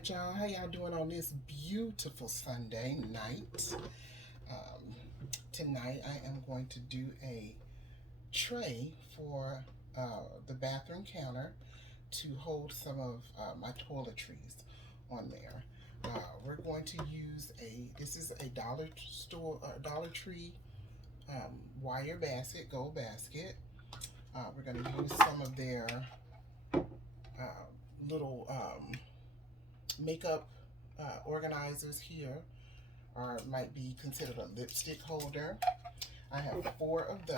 right, y'all. How y'all doing on this beautiful Sunday night? Um, Tonight, I am going to do a tray for the bathroom counter to hold some of my toiletries on there. We're going to use this is a Dollar Tree wire basket, gold basket. We're going to use some of their little makeup organizers here, or might be considered a lipstick holder. I have 4 of those,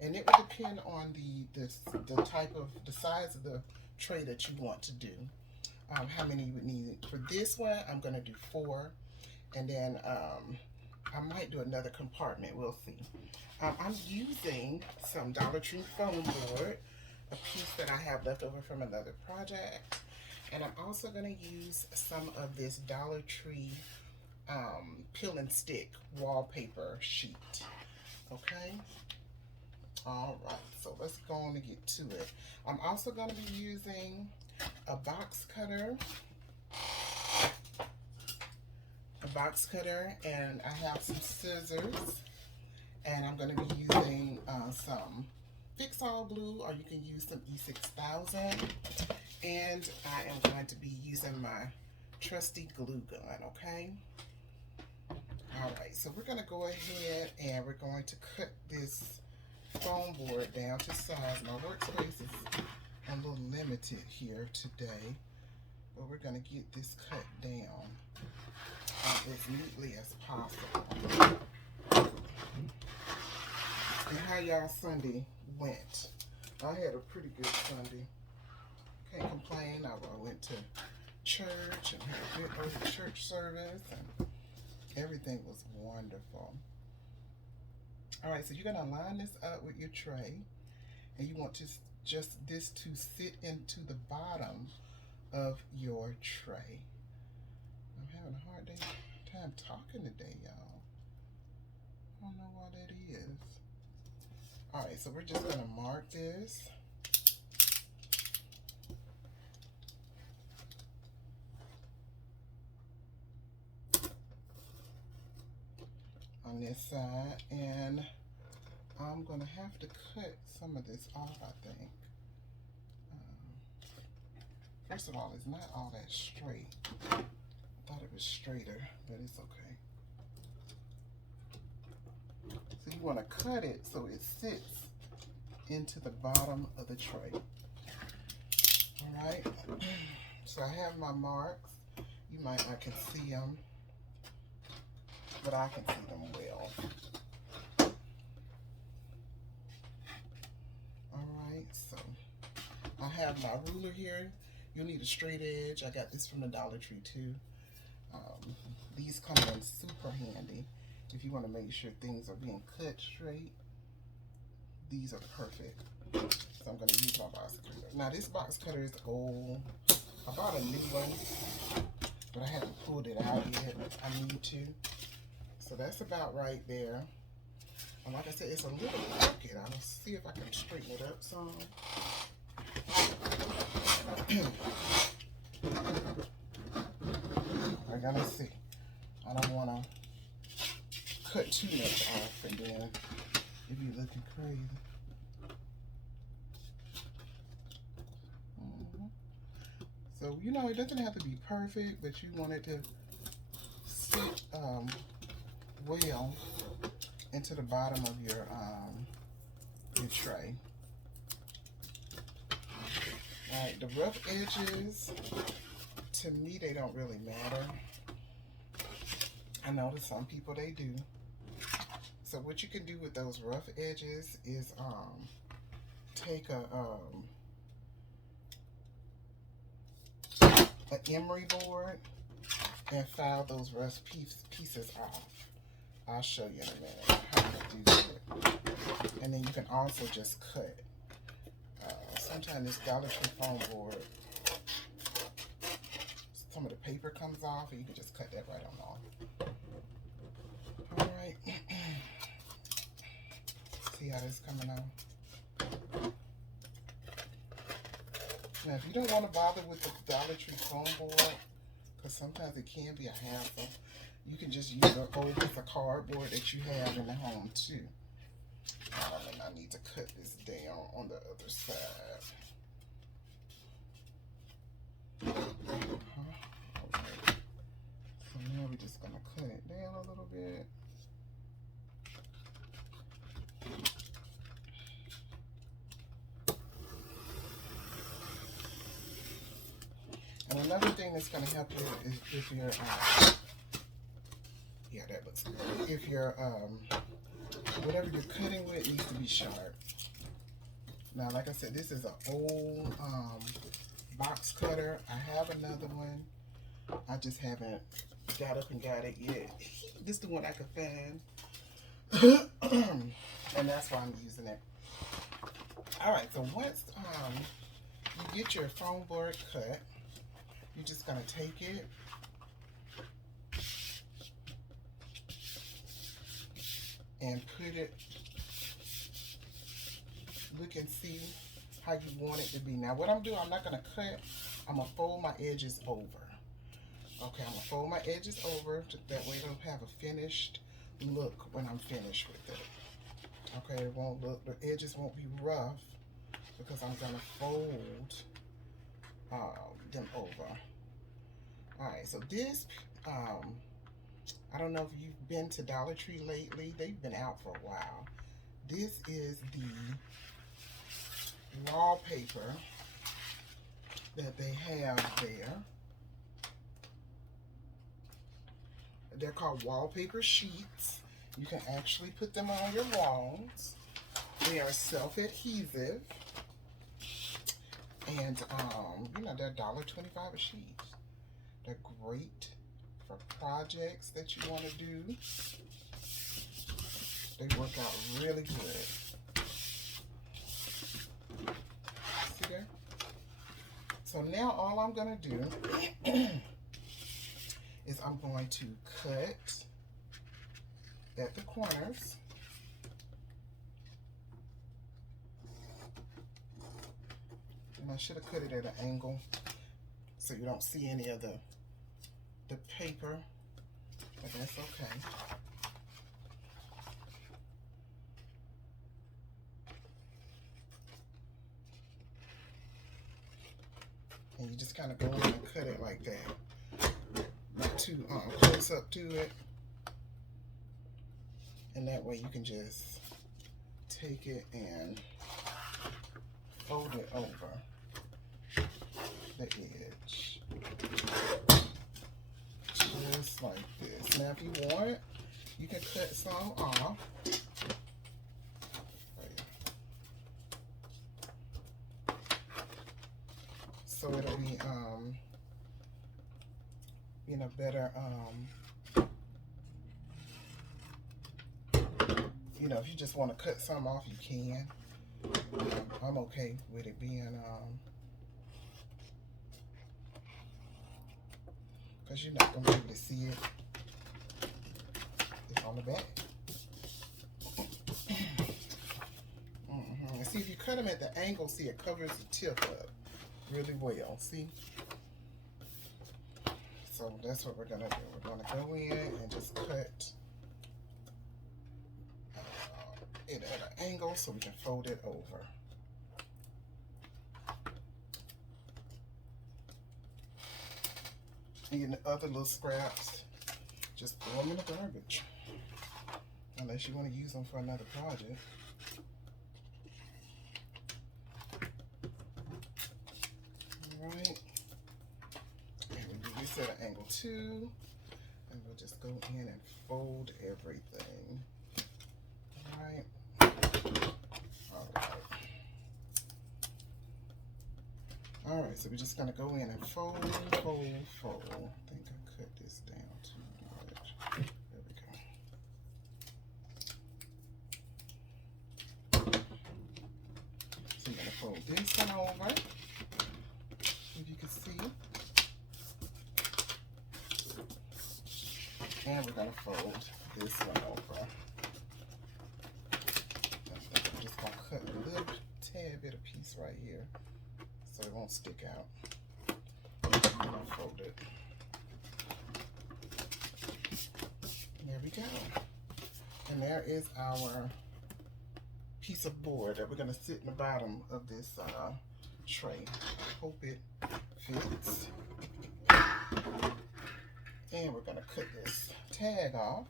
and it would depend on the type of the size of the tray that you want to do. How many you would need for this one? I'm going to do 4, and then I might do another compartment. We'll see. I'm using some Dollar Tree foam board, a piece that I have left over from another project. And I'm also going to use some of this Dollar Tree peel and stick wallpaper sheet. Okay? All right, so let's go on and get to it. I'm also going to be using a box cutter. And I have some scissors. And I'm going to be using some Fix-All glue, or you can use some E6000. And I am going to be using my trusty glue gun, okay? All right, so we're going to go ahead and we're going to cut this foam board down to size. My workspace is a little limited here today, but we're going to get this cut down as neatly as possible. And how y'all Sunday went? I had a pretty good Sunday. Can't complain. I went to church and had a good early church service, and everything was wonderful. All right, so you're gonna line this up with your tray, and you want this to sit into the bottom of your tray. I'm having a hard time talking today, y'all. I don't know why that is. All right, so we're just gonna mark this. On this side, and I'm gonna have to cut some of this off, I think. First of all, it's not all that straight. I thought it was straighter, but it's okay. So you want to cut it so it sits into the bottom of the tray. All right, so I have my marks. You might not can see them, but I can see them well. All right, so I have my ruler here. You'll need a straight edge. I got this from the Dollar Tree too. These come in super handy if you want to make sure things are being cut straight. These are perfect. So I'm going to use my box cutter. Now this box cutter is old. I bought a new one, but I haven't pulled it out yet. I need to. So that's about right there. And like I said, it's a little crooked. I'll see if I can straighten it up some. I gotta see. I don't want to cut too much off and then if you're looking crazy. So, you know, it doesn't have to be perfect, but you want it to sit well into the bottom of your tray. All right, the rough edges, to me, they don't really matter. I know that some people, they do. So what you can do with those rough edges is take an emery board and file those rough pieces off. I'll show you in a minute how to do that. And then you can also just cut. Sometimes this Dollar Tree foam board, some of the paper comes off, and you can just cut that right on off. All right. See how this is coming on? Now, if you don't want to bother with the Dollar Tree foam board, because sometimes it can be a hassle. You can just use an old piece of cardboard that you have in the home too. And I need to cut this down on the other side. Okay. So now we're just gonna cut it down a little bit. And another thing that's going to help you is if you're, yeah, that looks good. If you're, whatever you're cutting with needs to be sharp. Now, like I said, this is an old box cutter. I have another one. I just haven't got up and got it yet. This is the one I could find. And that's why I'm using it. All right, so once you get your foam board cut, you're just going to take it and put it, look and see how you want it to be. Now what I'm doing, I'm not going to cut, I'm going to fold my edges over. Okay, I'm going to fold my edges over, that way it'll have a finished look when I'm finished with it. Okay, it won't look, the edges won't be rough because I'm going to fold them over. Alright, so this, I don't know if you've been to Dollar Tree lately. They've been out for a while. This is the wallpaper that they have there. They're called wallpaper sheets. You can actually put them on your walls. They are self-adhesive. And, you know, they're $1.25 a sheet. They're great for projects that you want to do. They work out really good. See there? So now all I'm going to do is I'm going to cut at the corners. And I should have cut it at an angle so you don't see any of the paper, but that's okay. And you just kind of go in and cut it like that. Not too close up to it. And that way you can just take it and fold it over the edge. Just like this. Now if you want, you can cut some off. So it'll be, you know, better, you know, if you just want to cut some off, you can. I'm okay with it being, because you're not going to be able to see it. It's on the back. And see, if you cut them at the angle, see, it covers the tip up really well, see? So that's what we're going to do. We're going to go in and just cut it at an angle so we can fold it over. And the other little scraps, just throw them in the garbage. Unless you want to use them for another project. Alright. And we'll do this at an angle too. And we'll just go in and fold everything. Alright. Alright. Alright, so we're just going to go in and fold, fold, fold. I think I cut this down too much. There we go. So I'm going to fold this one over. If you can see. And we're going to fold this one over. I'm just going to cut a little tad bit of piece right here so it won't stick out. I'm going to fold it. there is our piece of board that we're going to sit in the bottom of this tray. Hope it fits. And we're going to cut this tag off.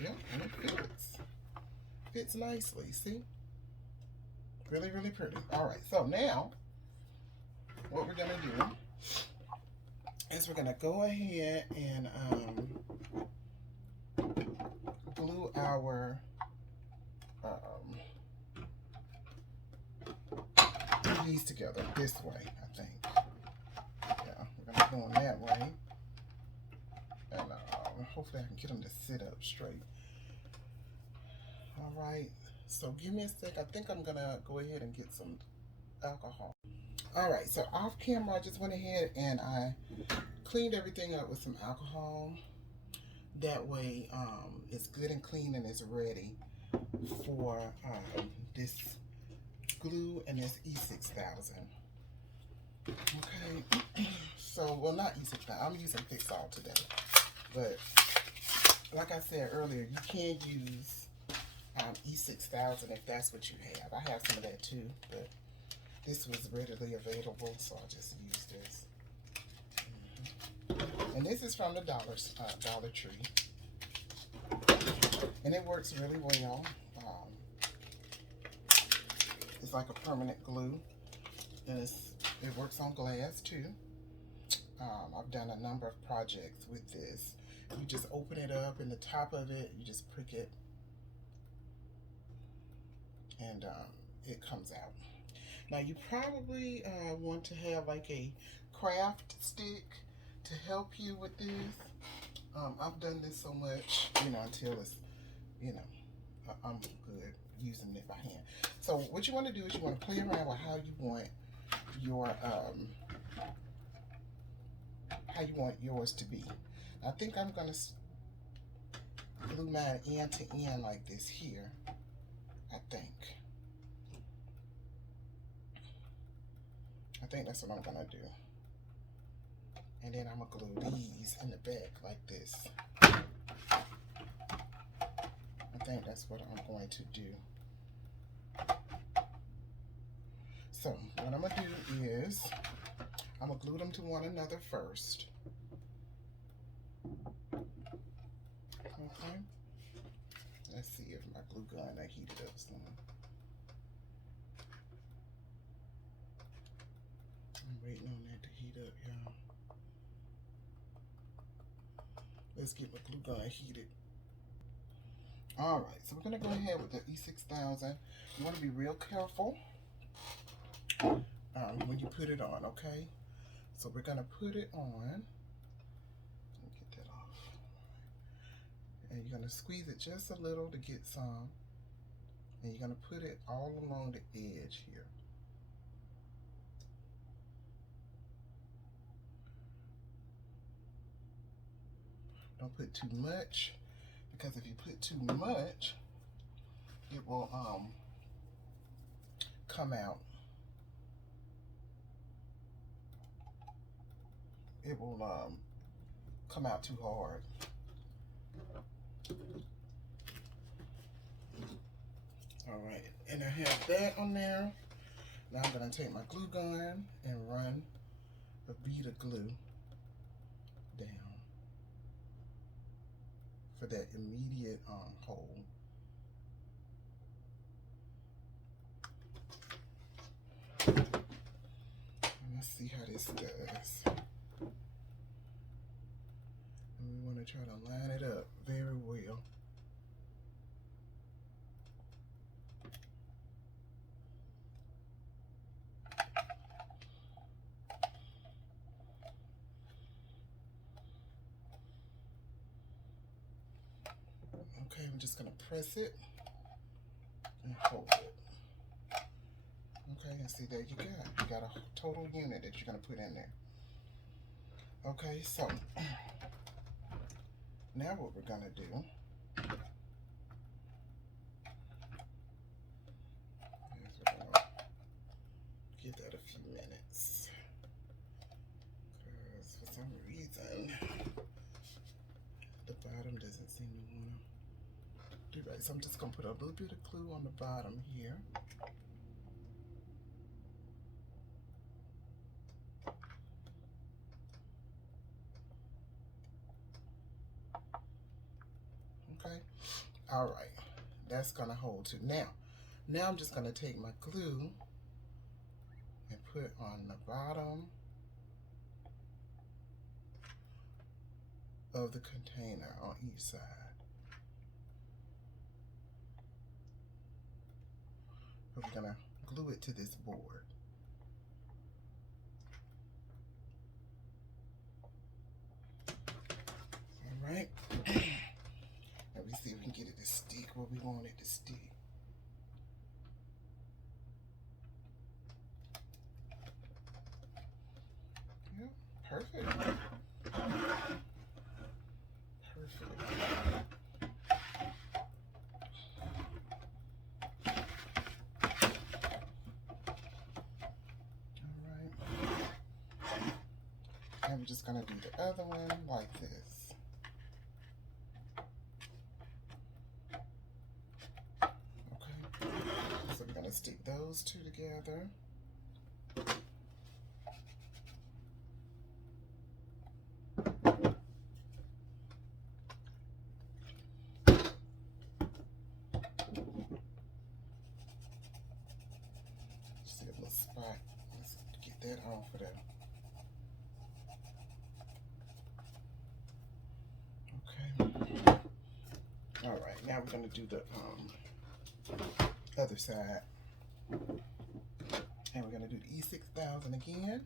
Yep, and it fits. Fits nicely, see? Really, really pretty. All right, so now what we're going to do is we're going to go ahead and glue our these together this way, I think. Yeah, we're going to go in that way. And hopefully I can get them to sit up straight. All right, so give me a sec. I think I'm going to go ahead and get some alcohol. All right, so off camera, I just went ahead and I cleaned everything up with some alcohol. That way, it's good and clean and it's ready for this glue and this E6000. Okay, so, well, not E6000, I'm using Fix-All today. But, like I said earlier, you can use E6000 if that's what you have. I have some of that too, but this was readily available, so I just used this. And this is from the Dollar Tree. And it works really well. It's like a permanent glue. And it works on glass too. I've done a number of projects with this. You just open it up, and the top of it, you just prick it. And it comes out. Now you probably want to have like a craft stick to help you with this. I've done this so much, until it's, I'm good using it by hand. So what you want to do is you want to play around with how you want yours to be. I think I'm going to glue mine end to end like this here, I think that's what I'm going to do. And then I'm going to glue these in the back like this. I think that's what I'm going to do. So what I'm going to do is I'm going to glue them to one another first. Okay. Let's see if my glue gun I heated up some. I'm waiting on that to heat up, y'all. Let's get my glue gun heated. All right, so we're gonna go ahead with the E6000. You want to be real careful when you put it on, okay? So we're gonna put it on. Let me get that off. And you're gonna squeeze it just a little to get some. And you're gonna put it all along the edge here. Don't put too much, because if you put too much, it will come out. It will come out too hard. All right, and I have that on there. Now I'm gonna take my glue gun and run a bead of glue down for that immediate hole. Let's see how this does. And we want to try to line it up very well. Okay, I'm just going to press it and hold it. Okay, and see, there you go. You got a total unit that you're going to put in there. Okay, so now what we're going to do is we're going to give that a few minutes, because For some reason, the bottom doesn't seem to want to do right. So I'm just going to put a little bit of glue on the bottom here. Okay. All right. That's going to hold too. Now I'm just going to take my glue and put on the bottom of the container on each side. We're going to glue it to this board. All right. Let me see if we can get it to stick where we want it to stick. Yeah, perfect. And we're just going to do the other one like this. Okay, so we're going to stick those two together. See a little spot. Let's get that off of there. All right, now we're going to do the other side. And we're going to do the E6000 again.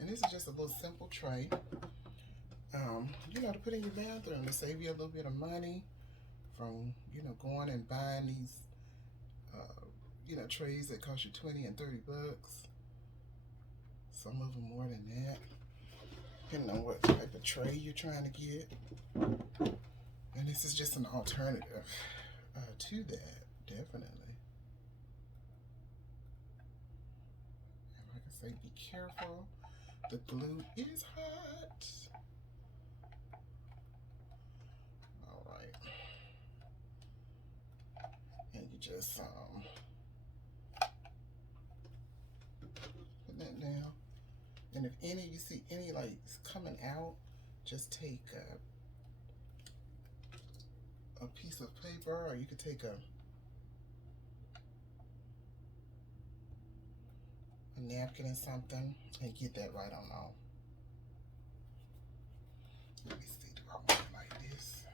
And this is just a little simple tray, you know, to put in your bathroom to save you a little bit of money from, you know, going and buying these, you know, trays that cost you 20 and 30 bucks. Some of them more than that, depending on what type of tray you're trying to get. And this is just an alternative to that, definitely. And like I say, be careful. The glue is hot. All right. And you just put that down. And if you see any like coming out, just take a piece of paper, or you could take a napkin or something and get that right on off. Let me see, do I want it like this?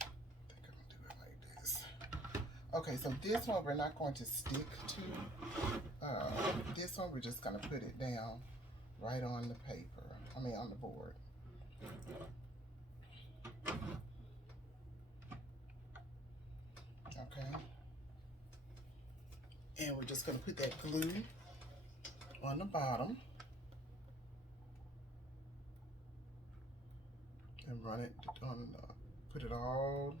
I think I'm gonna do it like this. Okay, so this one we're not going to stick to. This one we're just gonna put it down right on the paper, on the board. Okay. And we're just gonna put that glue on the bottom and run it on, put it all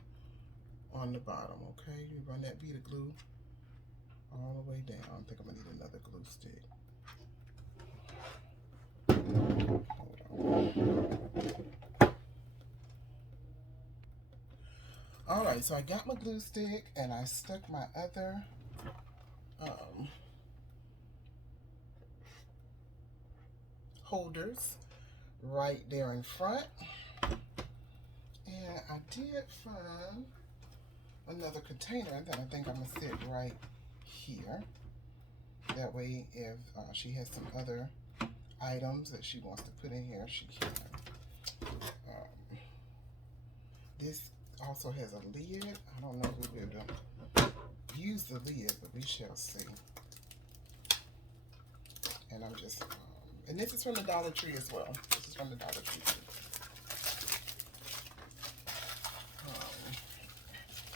on the bottom, okay? You run that bead of glue all the way down. I think I'm gonna need another glue stick. Hold on. All right, so I got my glue stick and I stuck my other holders right there in front. And I did find another container that I think I'm gonna sit right here. That way, if she has some other items that she wants to put in here, she can. This also has a lid. I don't know if we'll be able to use the lid, but we shall see. And I'm just, and this is from the Dollar Tree as well. This is from the Dollar Tree too.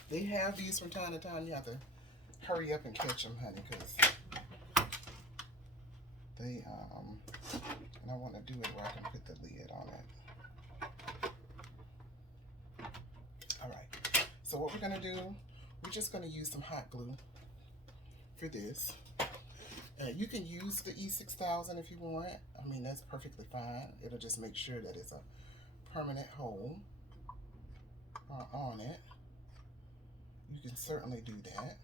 They have these from time to time. You have to hurry up and catch them, honey, because they, and I want to do it where I can put the lid on it. All right, so what we're gonna do, we're just gonna use some hot glue for this. You can use the E6000 if you want. I mean, that's perfectly fine. It'll just make sure that it's a permanent hole on it. You can certainly do that.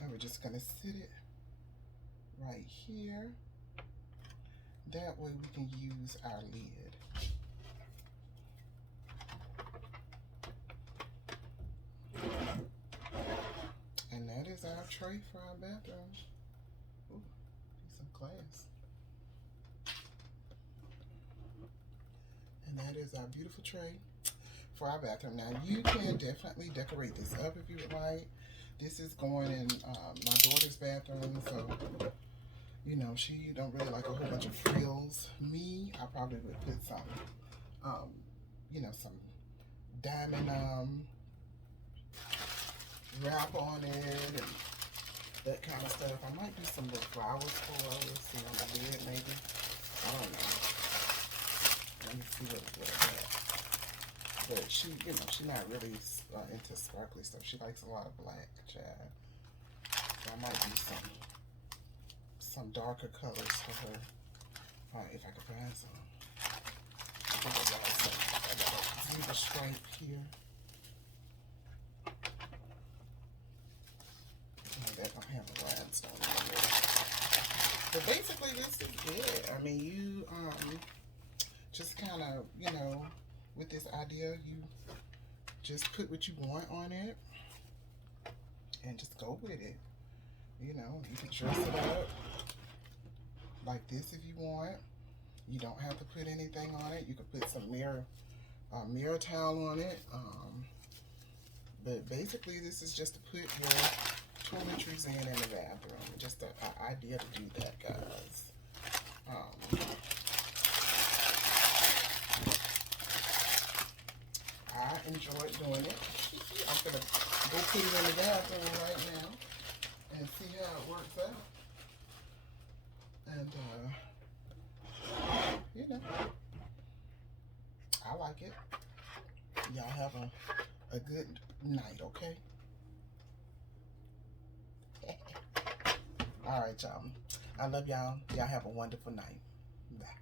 And we're just gonna sit it right here. That way we can use our lid. And that is our tray for our bathroom. Ooh, some glass. And that is our beautiful tray for our bathroom. Now you can definitely decorate this up if you would like. This is going in my daughter's bathroom, so you know she don't really like a whole bunch of frills. Me, I probably would put some, you know, some diamond wrap on it and that kind of stuff. I might do some little flowers for her. Let's see, on the lid maybe. I don't know. Let me see what I got. But she, you know, she's not really into sparkly stuff. She likes a lot of black, child. So I might do some darker colors for her. If I can find some. I think I got a zebra stripe here. That don't have a rhinestone in there. But basically this is it. I mean, you just kind of, you know, with this idea, you just put what you want on it and just go with it. You know, you can dress it up like this if you want. You don't have to put anything on it. You can put some mirror towel on it. But basically this is just to put your toiletries in the bathroom. Just an idea to do that, guys. I enjoyed doing it. I'm gonna go put it in the bathroom right now and see how it works out. And you know, I like it. Y'all have a good night, okay? All right, y'all. I love y'all. Y'all have a wonderful night. Bye.